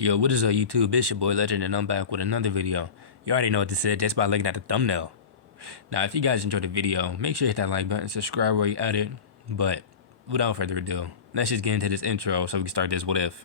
Yo, what is up YouTube? It's your boy Legend and I'm back with another video. You already know what this is just by looking at the thumbnail. Now, if you guys enjoyed the video, make sure you hit that like button, subscribe while you're at it. But without further ado, let's just get into this intro so we can start this what if.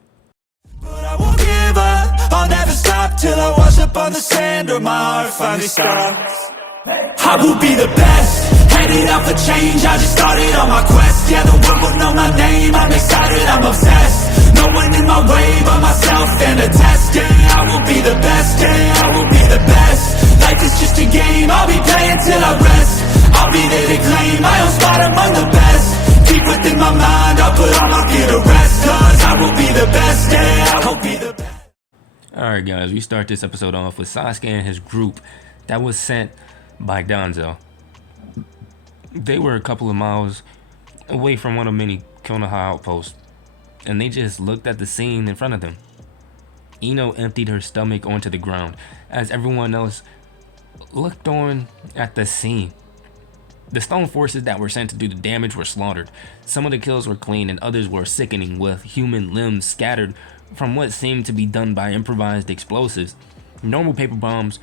But I won't give up, I'll never stop till I wash up on the sand or my heart finally stops. I will be the best, headed out for change, I just started on my quest. Yeah, the world will know my name, I'm excited, I'm obsessed. No one in my way but myself and a test. Yeah, I will be the best, yeah, I will be the best. Life is just a game, I'll be playing till I rest. I'll be there to claim my own spot among the best. Deep within my mind, I'll put all my fear to rest. Cause I will be the best, yeah, I will be the best. Alright guys, we start this episode off with Sasuke and his group that was sent by Danzo. They were a couple of miles away from one of many Konoha outposts, and they just looked at the scene in front of them. Ino emptied her stomach onto the ground as everyone else looked on at the scene. The stone forces that were sent to do the damage were slaughtered. Some of the kills were clean and others were sickening, with human limbs scattered from what seemed to be done by improvised explosives. Normal paper bombs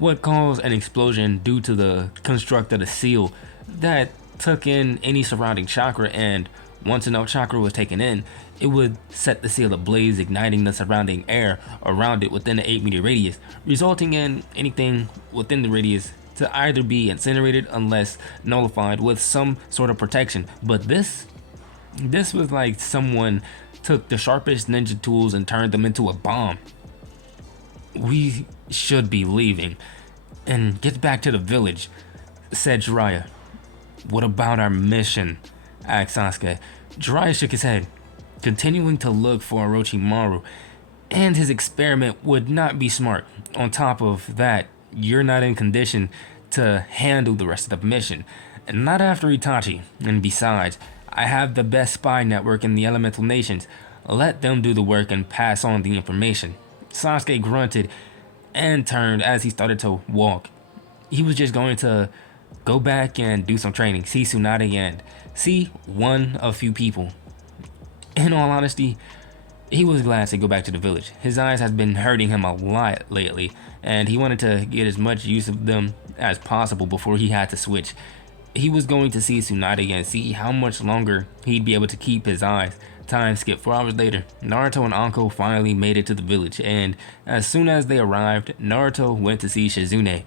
would cause an explosion due to the construct of the seal that took in any surrounding chakra, and once enough chakra was taken in, it would set the seal ablaze, igniting the surrounding air around it within an 8-meter radius, resulting in anything within the radius to either be incinerated unless nullified with some sort of protection. But this was like someone took the sharpest ninja tools and turned them into a bomb. We should be leaving and get back to the village, said Jiraiya. What about our mission? Asked Sasuke. Jiraiya shook his head, continuing to look for Orochimaru, and his experiment would not be smart. On top of that, you're not in condition to handle the rest of the mission, and not after Itachi, and besides, I have the best spy network in the elemental nations. Let them do the work and pass on the information. Sasuke grunted and turned as he started to walk. He was just going to go back and do some training, see Tsunade and see one of few people. In all honesty, he was glad to go back to the village. His eyes had been hurting him a lot lately, and he wanted to get as much use of them as possible before he had to switch. He was going to see Tsunade and see how much longer he'd be able to keep his eyes. Time skipped 4 hours later. Naruto and Anko finally made it to the village, and as soon as they arrived, Naruto went to see Shizune.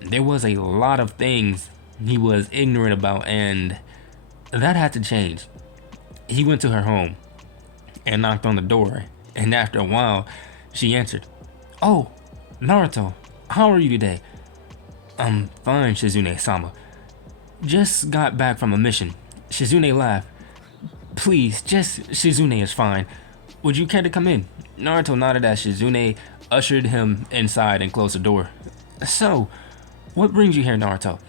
There was a lot of things he was ignorant about, and that had to change. He went to her home and knocked on the door, and after a while, she answered. Oh, Naruto, how are you today? I'm fine, Shizune-sama. Just got back from a mission. Shizune laughed. Please, just Shizune is fine. Would you care to come in? Naruto nodded as Shizune ushered him inside and closed the door. So, what brings you here, Naruto?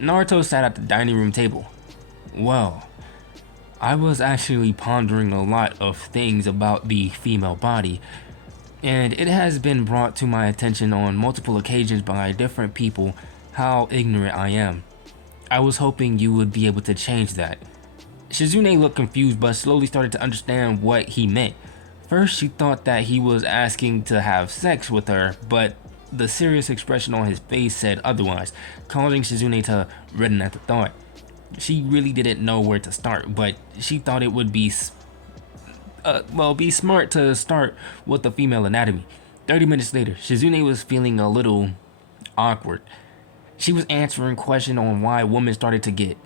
Naruto sat at the dining room table. Well, I was actually pondering a lot of things about the female body, and it has been brought to my attention on multiple occasions by different people how ignorant I am. I was hoping you would be able to change that. Shizune looked confused but slowly started to understand what he meant. First, she thought that he was asking to have sex with her, but the serious expression on his face said otherwise, causing Shizune to redden at the thought. She really didn't know where to start, but she thought it would be smart to start with the female anatomy. 30 minutes later, Shizune was feeling a little awkward. She was answering questions on why women started to get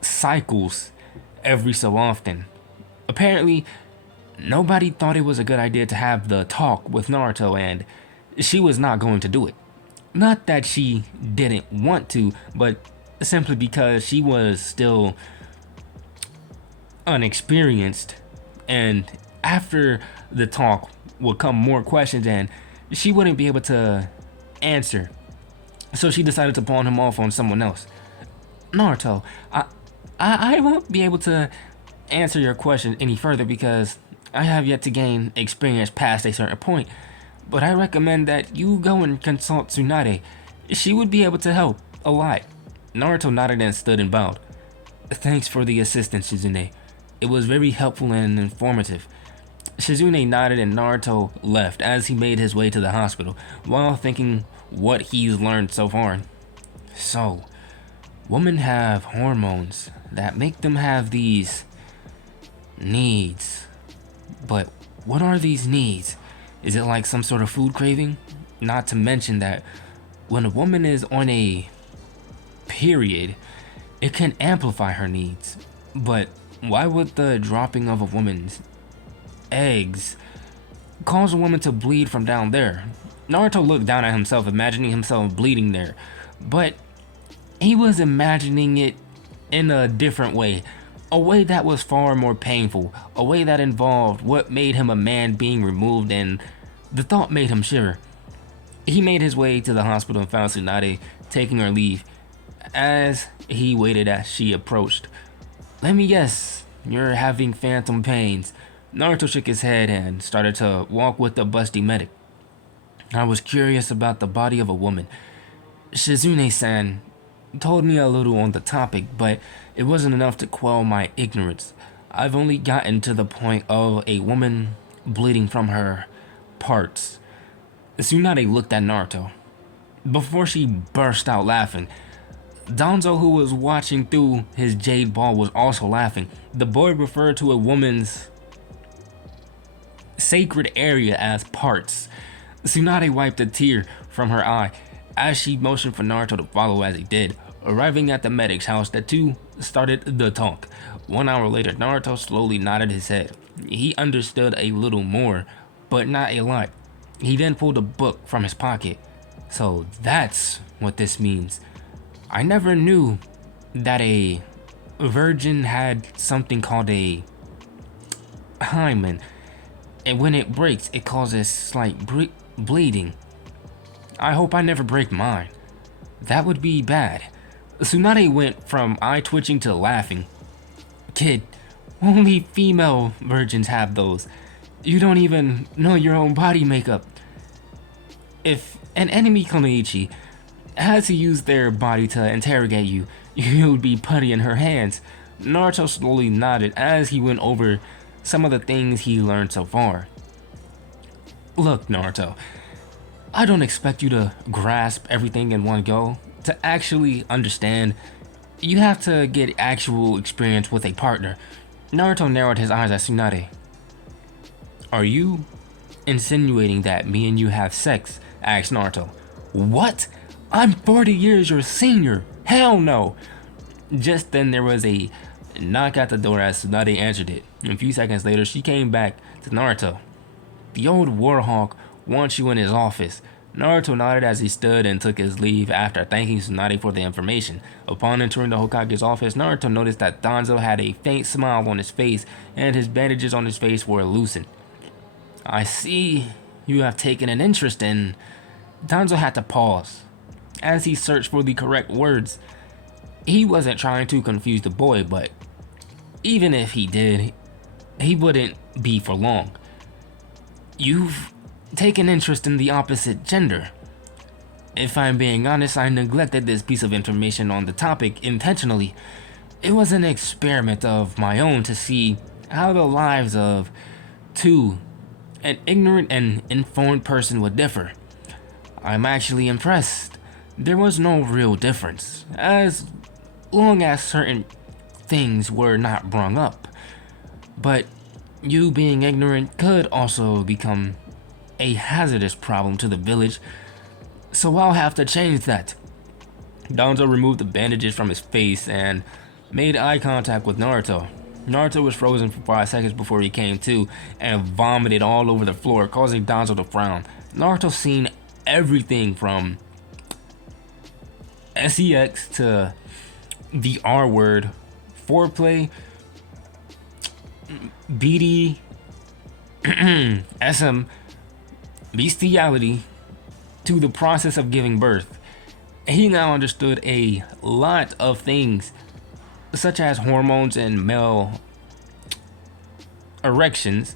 cycles every so often. Apparently, nobody thought it was a good idea to have the talk with Naruto, and she was not going to do it. Not that she didn't want to, but simply because she was still unexperienced, and after the talk would come more questions and she wouldn't be able to answer. So she decided to pawn him off on someone else. Naruto, I won't be able to answer your question any further because I have yet to gain experience past a certain point, but I recommend that you go and consult Tsunade. She would be able to help a lot. Naruto nodded and stood and bowed. Thanks for the assistance, Shizune. It was very helpful and informative. Shizune nodded and Naruto left as he made his way to the hospital while thinking what he's learned so far. So, women have hormones that make them have these needs. But what are these needs? Is it like some sort of food craving? Not to mention that when a woman is on a period, it can amplify her needs. But why would the dropping of a woman's eggs cause a woman to bleed from down there? Naruto looked down at himself, imagining himself bleeding there. But he was imagining it in a different way. A way that was far more painful. A way that involved what made him a man being removed, and the thought made him shiver. He made his way to the hospital and found Tsunade taking her leave. As he waited as she approached. "Let me guess, you're having phantom pains." Naruto shook his head and started to walk with the busty medic. "I was curious about the body of a woman. Shizune-san told me a little on the topic, but it wasn't enough to quell my ignorance. I've only gotten to the point of a woman bleeding from her parts." Tsunade looked at Naruto before she burst out laughing. Danzo, who was watching through his jade ball, was also laughing. The boy referred to a woman's sacred area as parts. Tsunade wiped a tear from her eye as she motioned for Naruto to follow as he did. Arriving at the medic's house, the two started the talk. 1 hour later, Naruto slowly nodded his head. He understood a little more, but not a lot. He then pulled a book from his pocket. "So that's what this means. I never knew that a virgin had something called a hymen, and when it breaks, it causes slight bleeding. I hope I never break mine. That would be bad." Tsunade went from eye twitching to laughing. "Kid, only female virgins have those. You don't even know your own body makeup. If an enemy Kunoichi had to use their body to interrogate you, you would be putty in her hands." Naruto slowly nodded as he went over some of the things he learned so far. "Look, Naruto, I don't expect you to grasp everything in one go. To actually understand, you have to get actual experience with a partner." Naruto narrowed his eyes at Tsunade. "Are you insinuating that me and you have sex?" asked Naruto. "What? I'm 40 years your senior. Hell no." Just then there was a knock at the door as Tsunade answered it. A few seconds later, she came back to Naruto. "The old Warhawk wants you in his office." Naruto nodded as he stood and took his leave after thanking Tsunade for the information. Upon entering the Hokage's office, Naruto noticed that Danzo had a faint smile on his face and his bandages on his face were loosened. "I see you have taken an interest in..." Danzo had to pause as he searched for the correct words. He wasn't trying to confuse the boy, but even if he did, he wouldn't be for long. "You've taken interest in the opposite gender. If I'm being honest, I neglected this piece of information on the topic intentionally. It was an experiment of my own to see how the lives of two, an ignorant and informed person, would differ. I'm actually impressed. There was no real difference, as long as certain things were not brung up. But you being ignorant could also become a hazardous problem to the village, so I'll have to change that." Danzo removed the bandages from his face and made eye contact with Naruto. Naruto was frozen for 5 seconds before he came to and vomited all over the floor, causing Danzo to frown. Naruto seen everything from sex to the R word, foreplay, BD, SM, bestiality, to the process of giving birth. He now understood a lot of things, such as hormones and male erections,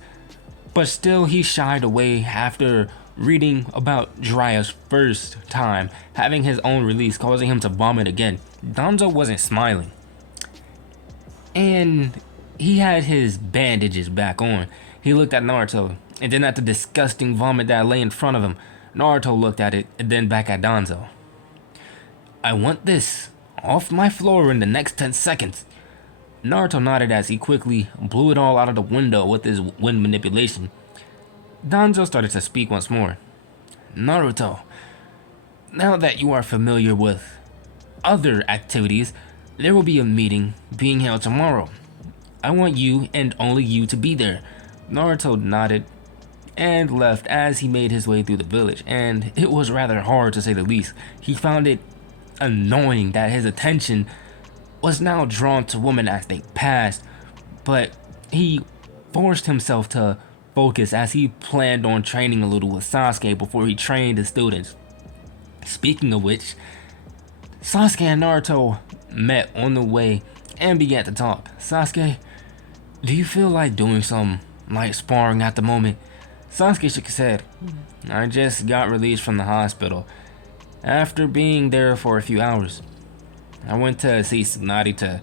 but still he shied away after reading about Jiraiya's first time having his own release, causing him to vomit again. Danzo wasn't smiling. "And He had his bandages back on. He looked at Naruto, and then at the disgusting vomit that lay in front of him. Naruto looked at it, and then back at Danzo. I want this off my floor in the next 10 seconds. Naruto nodded as he quickly blew it all out of the window with his wind manipulation. Danzo started to speak once more. Naruto, now that you are familiar with other activities, there will be a meeting being held tomorrow. I want you and only you to be there. Naruto nodded and left as he made his way through the village, and it was rather hard to say the least. He found it annoying that his attention was now drawn to women as they passed, but he forced himself to focus as he planned on training a little with Sasuke before he trained his students. Speaking of which, Sasuke and Naruto met on the way and began to talk. Sasuke, do you feel like doing some light sparring at the moment? Sasuke shook his head. I just got released from the hospital after being there for a few hours. I went to see Tsunade to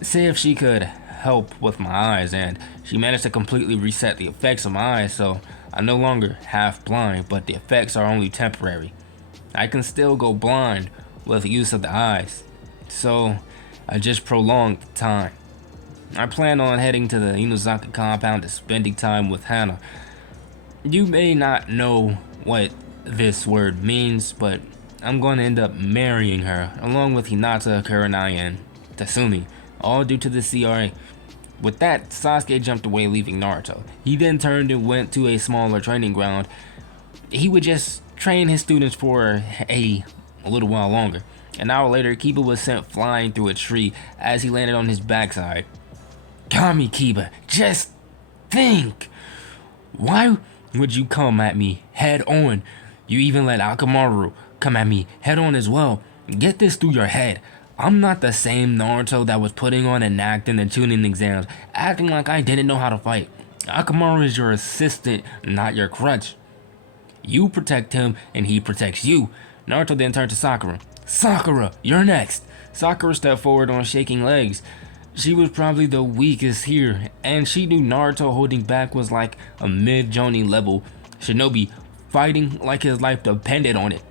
see if she could help with my eyes, and she managed to completely reset the effects of my eyes, so I'm no longer half blind, but the effects are only temporary. I can still go blind with the use of the eyes, so I just prolonged the time. I plan on heading to the Inuzaki compound and spending time with Hana. You may not know what this word means, but I'm going to end up marrying her, along with Hinata, Kurenai, and Tatsumi, all due to the CRA. With that, Sasuke jumped away, leaving Naruto. He then turned and went to a smaller training ground. He would just train his students for a little while longer. An hour later, Kiba was sent flying through a tree as he landed on his backside. Kami Kiba, just think! Why would you come at me head on? You even let Akamaru come at me head on as well. Get this through your head. I'm not the same Naruto that was putting on an act in the tuning exams, acting like I didn't know how to fight. Akamaru is your assistant, not your crutch. You protect him and he protects you. Naruto then turned to Sakura. Sakura, you're next. Sakura stepped forward on shaking legs. She was probably the weakest here, and she knew Naruto holding back was like a mid-Jonin level shinobi, fighting like his life depended on it.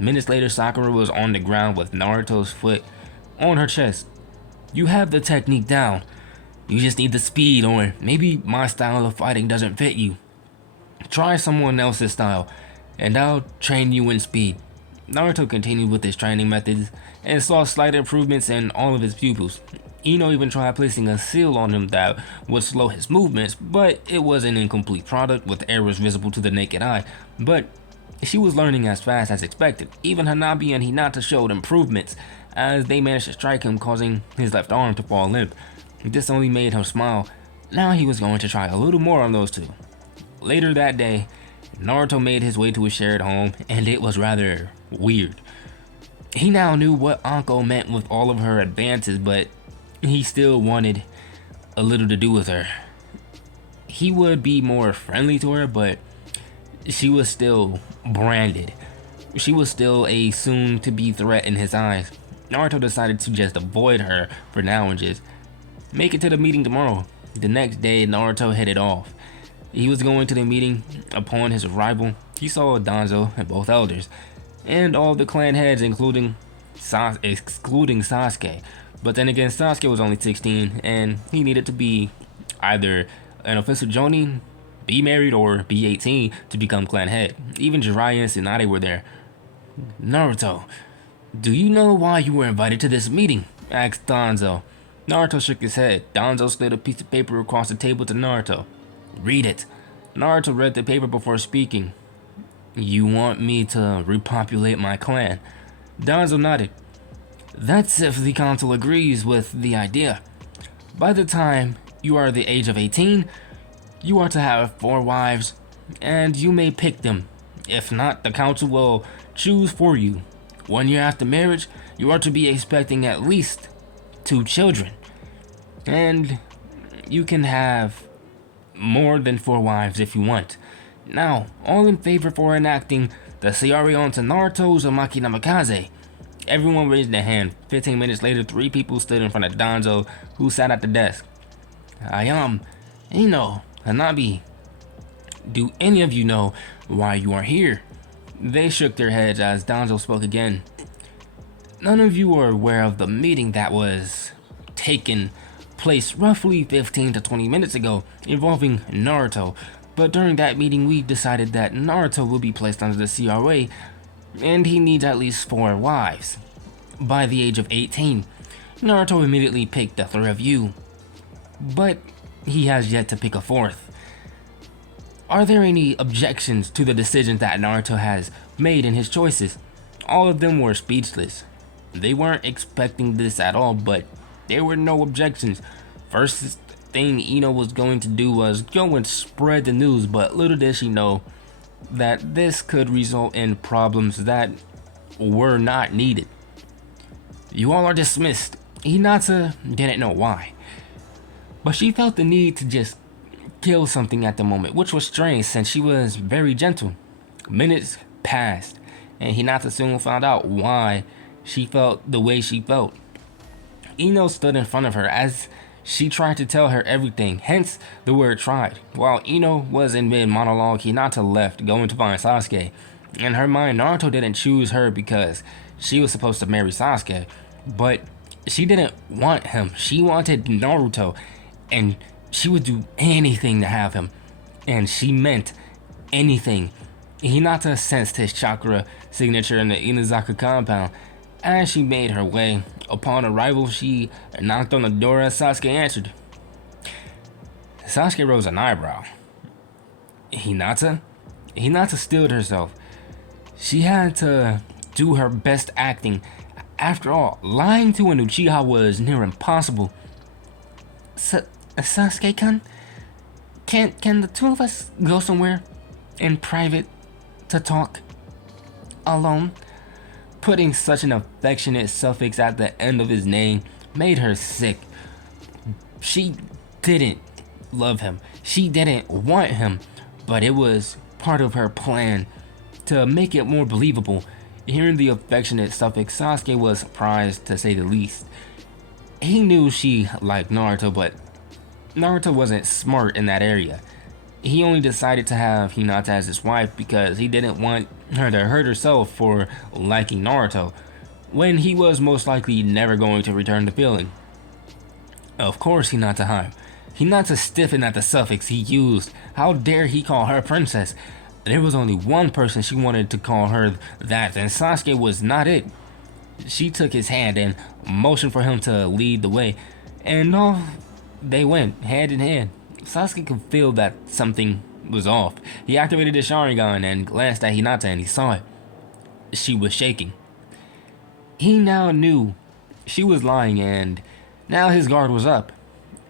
Minutes later, Sakura was on the ground with Naruto's foot on her chest. You have the technique down. You just need the speed, or maybe my style of fighting doesn't fit you. Try someone else's style, and I'll train you in speed. Naruto continued with his training methods and saw slight improvements in all of his pupils. Ino even tried placing a seal on him that would slow his movements, but it was an incomplete product with errors visible to the naked eye. But she was learning as fast as expected. Even Hanabi and Hinata showed improvements as they managed to strike him, causing his left arm to fall limp. This only made him smile. Now he was going to try a little more on those two. Later that day, Naruto made his way to his shared home, and it was rather weird. He now knew what Anko meant with all of her advances, but he still wanted a little to do with her. He would be more friendly to her, but she was still branded. She was still a soon-to-be threat in his eyes. Naruto decided to just avoid her for now and just make it to the meeting tomorrow. The next day, Naruto headed off. He was going to the meeting. Upon his arrival, he saw Danzo and both elders, and all the clan heads, excluding Sasuke. But then again, Sasuke was only 16, and he needed to be either an official Jonin, be married, or be 18 to become clan head. Even Jiraiya and Tsunade were there. Naruto, do you know why you were invited to this meeting? Asked Danzo. Naruto shook his head. Danzo slid a piece of paper across the table to Naruto. Read it. Naruto read the paper before speaking. You want me to repopulate my clan? Danzo nodded. That's if the council agrees with the idea. By the time you are the age of 18, you are to have 4 wives, and you may pick them. If not, the council will choose for you. 1 year after marriage, you are to be expecting at least 2 children. And you can have more than 4 wives if you want. Now, all in favor for enacting the CRA onto Naruto Uzumaki Namikaze. Everyone raised their hand. 15 minutes later, 3 people stood in front of Danzo, who sat at the desk. Ino, Hanabi. Do any of you know why you are here? They shook their heads as Danzo spoke again. None of you are aware of the meeting that was taken place roughly 15 to 20 minutes ago involving Naruto, but during that meeting we decided that Naruto will be placed under the CRA and he needs at least 4 wives. By the age of 18, Naruto immediately picked the 3 of you, but he has yet to pick a 4th. Are there any objections to the decisions that Naruto has made in his choices? All of them were speechless. They weren't expecting this at all, but there were no objections. First thing Ino was going to do was go and spread the news, but little did she know that this could result in problems that were not needed. You all are dismissed. Hinata didn't know why, but she felt the need to just kill something at the moment, which was strange since she was very gentle. Minutes passed, and Hinata soon found out why she felt the way she felt. Ino stood in front of her as she tried to tell her everything, hence the word tried. While Ino was in mid-monologue, Hinata left, going to find Sasuke. In her mind, Naruto didn't choose her because she was supposed to marry Sasuke, but she didn't want him. She wanted Naruto, and she would do anything to have him, and she meant anything. Hinata sensed his chakra signature in the Inazaka compound. As she made her way, upon arrival, she knocked on the door as Sasuke answered. Sasuke rose an eyebrow. Hinata? Hinata stilled herself. She had to do her best acting. After all, lying to an Uchiha was near impossible. Sasuke-kun? Can the 2 of us go somewhere in private to talk alone? Putting such an affectionate suffix at the end of his name made her sick. She didn't love him. She didn't want him, but it was part of her plan to make it more believable. Hearing the affectionate suffix, Sasuke was surprised to say the least. He knew she liked Naruto, but Naruto wasn't smart in that area. He only decided to have Hinata as his wife because he didn't want her to hurt herself for liking Naruto, when he was most likely never going to return the feeling. Of course Hinata stiffened at the suffix he used. How dare he call her princess? There was only one person she wanted to call her that, and Sasuke was not it. She took his hand and motioned for him to lead the way, and off they went, hand in hand. Sasuke could feel that something was off. He activated his Sharingan and glanced at Hinata, and he saw it. She was shaking. He now knew she was lying, and now his guard was up.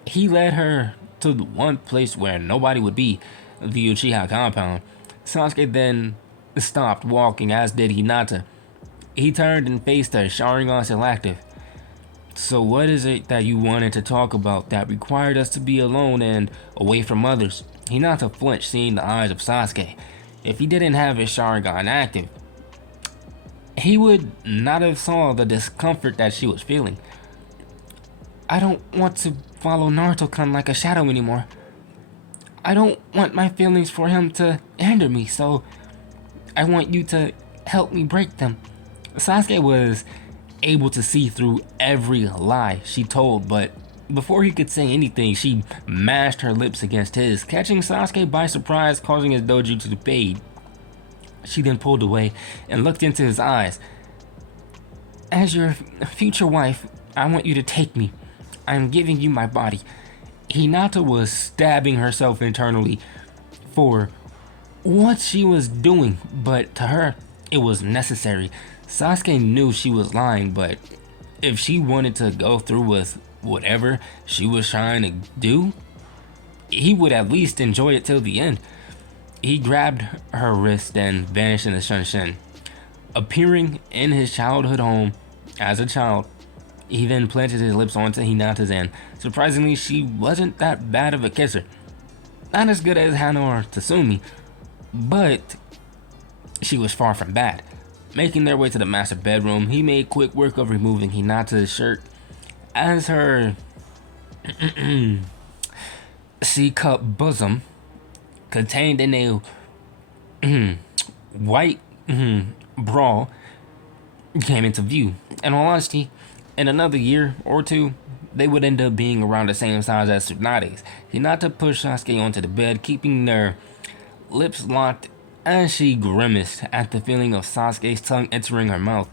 He led her to the one place where nobody would be, the Uchiha compound. Sasuke then stopped walking, as did Hinata. He turned and faced her, Sharingan still active. So what is it that you wanted to talk about that required us to be alone and away from others? Hinata flinched, seeing the eyes of Sasuke. If he didn't have his Sharingan active, he would not have saw the discomfort that she was feeling. I don't want to follow Naruto-kun like a shadow anymore. I don't want my feelings for him to hinder me, so I want you to help me break them. Sasuke was able to see through every lie she told, but before he could say anything, she mashed her lips against his, catching Sasuke by surprise, causing his doji to fade. She then pulled away and looked into his eyes. As your future wife, I want you to take me. I am giving you my body. Hinata was stabbing herself internally for what she was doing, but to her, it was necessary. Sasuke knew she was lying, but if she wanted to go through with whatever she was trying to do, he would at least enjoy it till the end. He grabbed her wrist and vanished in the Shunshin. Appearing in his childhood home as a child, he then planted his lips onto Hinata's, and surprisingly, she wasn't that bad of a kisser. Not as good as Hana or Tatsumi, but she was far from bad. Making their way to the master bedroom, he made quick work of removing Hinata's shirt as her C-cup bosom contained in a white bra came into view. In all honesty, in another year or two, they would end up being around the same size as Tsunade's. Hinata pushed Sasuke onto the bed, keeping their lips locked as she grimaced at the feeling of Sasuke's tongue entering her mouth.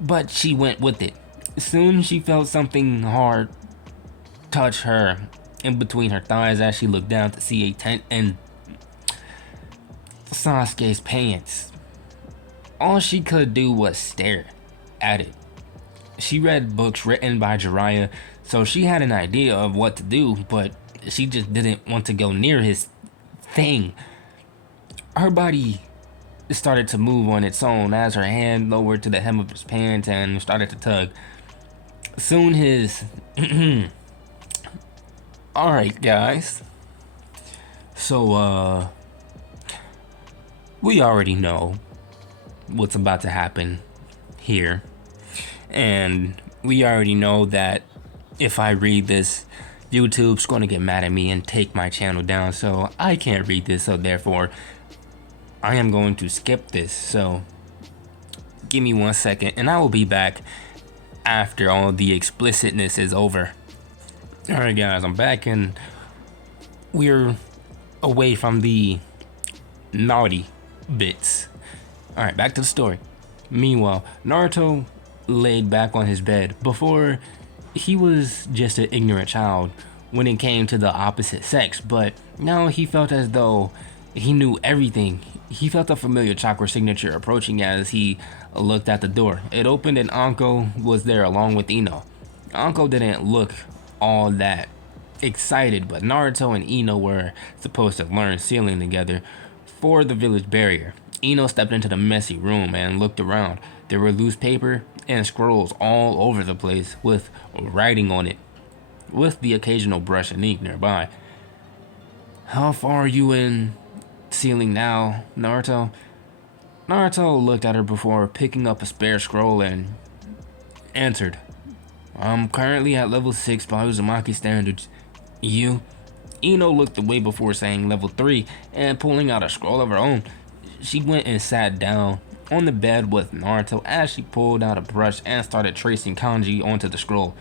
But she went with it. Soon she felt something hard touch her in between her thighs as she looked down to see a tent in Sasuke's pants. All she could do was stare at it. She read books written by Jiraiya, so she had an idea of what to do, but she just didn't want to go near his thing. Her body started to move on its own as her hand lowered to the hem of his pants and started to tug. Soon his... Alright guys. So we already know what's about to happen here. And we already know that if I read this, YouTube's gonna get mad at me and take my channel down, so I can't read this, so therefore I am going to skip this. So give me 1 second and I will be back after all the explicitness is over. Alright guys, I'm back and we're away from the naughty bits. Alright, back to the story. Meanwhile, Naruto laid back on his bed. Before, he was just an ignorant child when it came to the opposite sex, but now he felt as though he knew everything. He felt a familiar chakra signature approaching as he looked at the door. It opened and Anko was there along with Ino. Anko didn't look all that excited, but Naruto and Ino were supposed to learn sealing together for the village barrier. Ino stepped into the messy room and looked around. There were loose paper and scrolls all over the place with writing on it, with the occasional brush and ink nearby. How far are you in sealing now, Naruto? Naruto looked at her before picking up a spare scroll and answered. I'm currently at level 6 by Uzumaki standards. You? Ino looked away before saying level 3 and pulling out a scroll of her own. She went and sat down on the bed with Naruto as she pulled out a brush and started tracing kanji onto the scroll.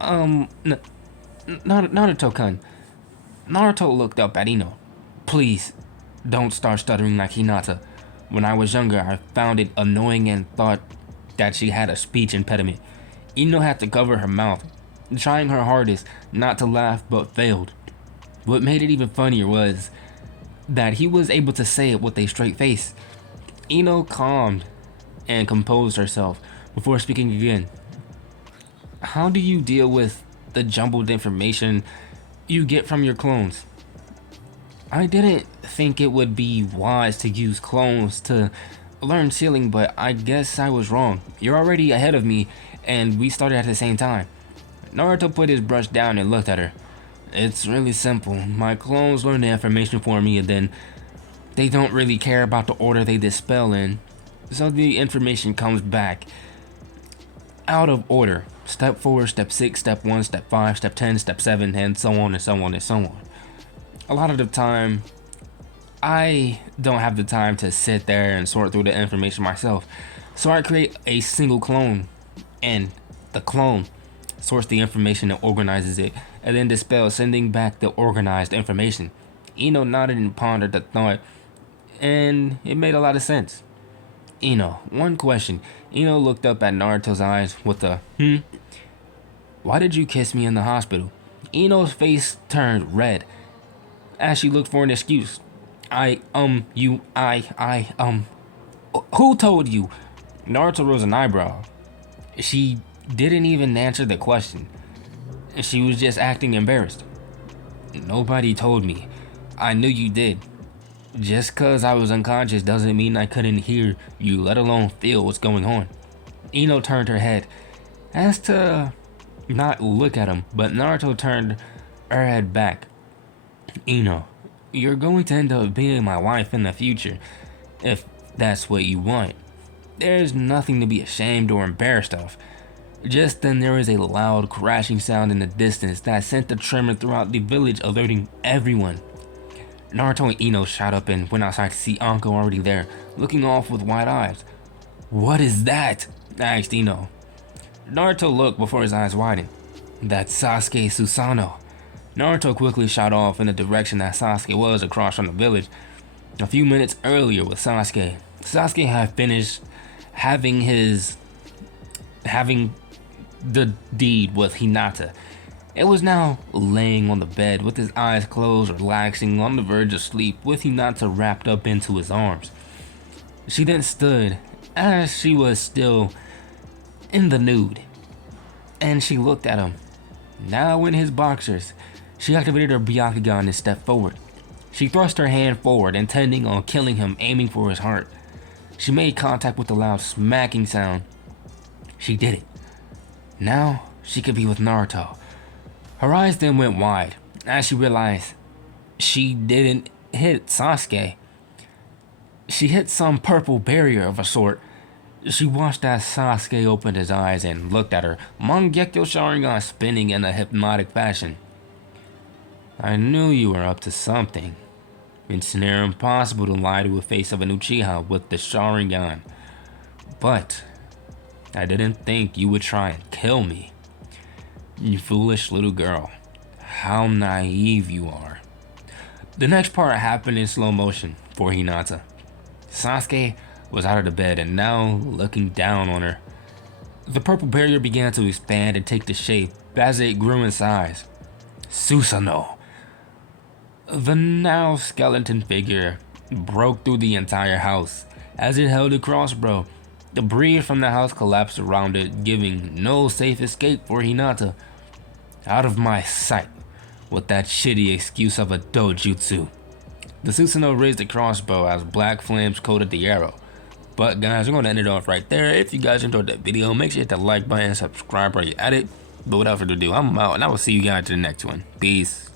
Naruto-kun. Naruto looked up at Ino. Please, don't start stuttering like Hinata. When I was younger, I found it annoying and thought that she had a speech impediment. Ino had to cover her mouth, trying her hardest not to laugh but failed. What made it even funnier was that he was able to say it with a straight face. Ino calmed and composed herself before speaking again. How do you deal with the jumbled information you get from your clones? I didn't think it would be wise to use clones to learn sealing, but I guess I was wrong. You're already ahead of me and we started at the same time. Naruto put his brush down and looked at her. It's really simple. My clones learn the information for me and then they don't really care about the order they dispel in, so the information comes back out of order. Step 4, step 6, step 1, step 5, step 10, step 7, and so on and so on and so on. A lot of the time, I don't have the time to sit there and sort through the information myself, so I create a single clone, and the clone sorts the information and organizes it, and then dispels, sending back the organized information. Ino nodded and pondered the thought, and it made a lot of sense. Ino, one question. Ino looked up at Naruto's eyes with a, Why did you kiss me in the hospital? Ino's face turned red as she looked for an excuse. Who told you? Naruto rose an eyebrow. She didn't even answer the question. She was just acting embarrassed. Nobody told me. I knew you did. Just cause I was unconscious doesn't mean I couldn't hear you, let alone feel what's going on. Ino turned her head as to not look at him, but Naruto turned her head back. Ino, you're going to end up being my wife in the future, if that's what you want. There's nothing to be ashamed or embarrassed of. Just then there was a loud crashing sound in the distance that sent a tremor throughout the village, alerting everyone. Naruto and Ino shot up and went outside to see Anko already there, looking off with wide eyes. "What is that?" asked Ino. Naruto looked before his eyes widened. "That's Sasuke Susanoo." Naruto quickly shot off in the direction that Sasuke was across from the village. A few minutes earlier with Sasuke, Sasuke had finished having the deed with Hinata. It was now laying on the bed with his eyes closed, relaxing on the verge of sleep with Hinata wrapped up into his arms. She then stood as she was still in the nude, and she looked at him. Now in his boxers, she activated her Byakugan and stepped forward. She thrust her hand forward, intending on killing him, aiming for his heart. She made contact with a loud smacking sound. She did it. Now she could be with Naruto. Her eyes then went wide as she realized she didn't hit Sasuke. She hit some purple barrier of a sort. She watched as Sasuke opened his eyes and looked at her, Mangekyo Sharingan spinning in a hypnotic fashion. "I knew you were up to something. It's near impossible to lie to a face of an Uchiha with the Sharingan. But I didn't think you would try and kill me. You foolish little girl. How naive you are." The next part happened in slow motion for Hinata. Sasuke was out of the bed and now looking down on her. The purple barrier began to expand and take the shape as it grew in size. Susanoo. The now skeleton figure broke through the entire house as it held a crossbow. Debris from the house collapsed around it, giving no safe escape for Hinata. "Out of my sight, with that shitty excuse of a dojutsu." The Susanoo raised the crossbow as black flames coated the arrow. But guys, I'm going to end it off right there. If you guys enjoyed that video, make sure you hit the like button and subscribe while you're at it. But without further ado, I'm out and I will see you guys in the next one. Peace.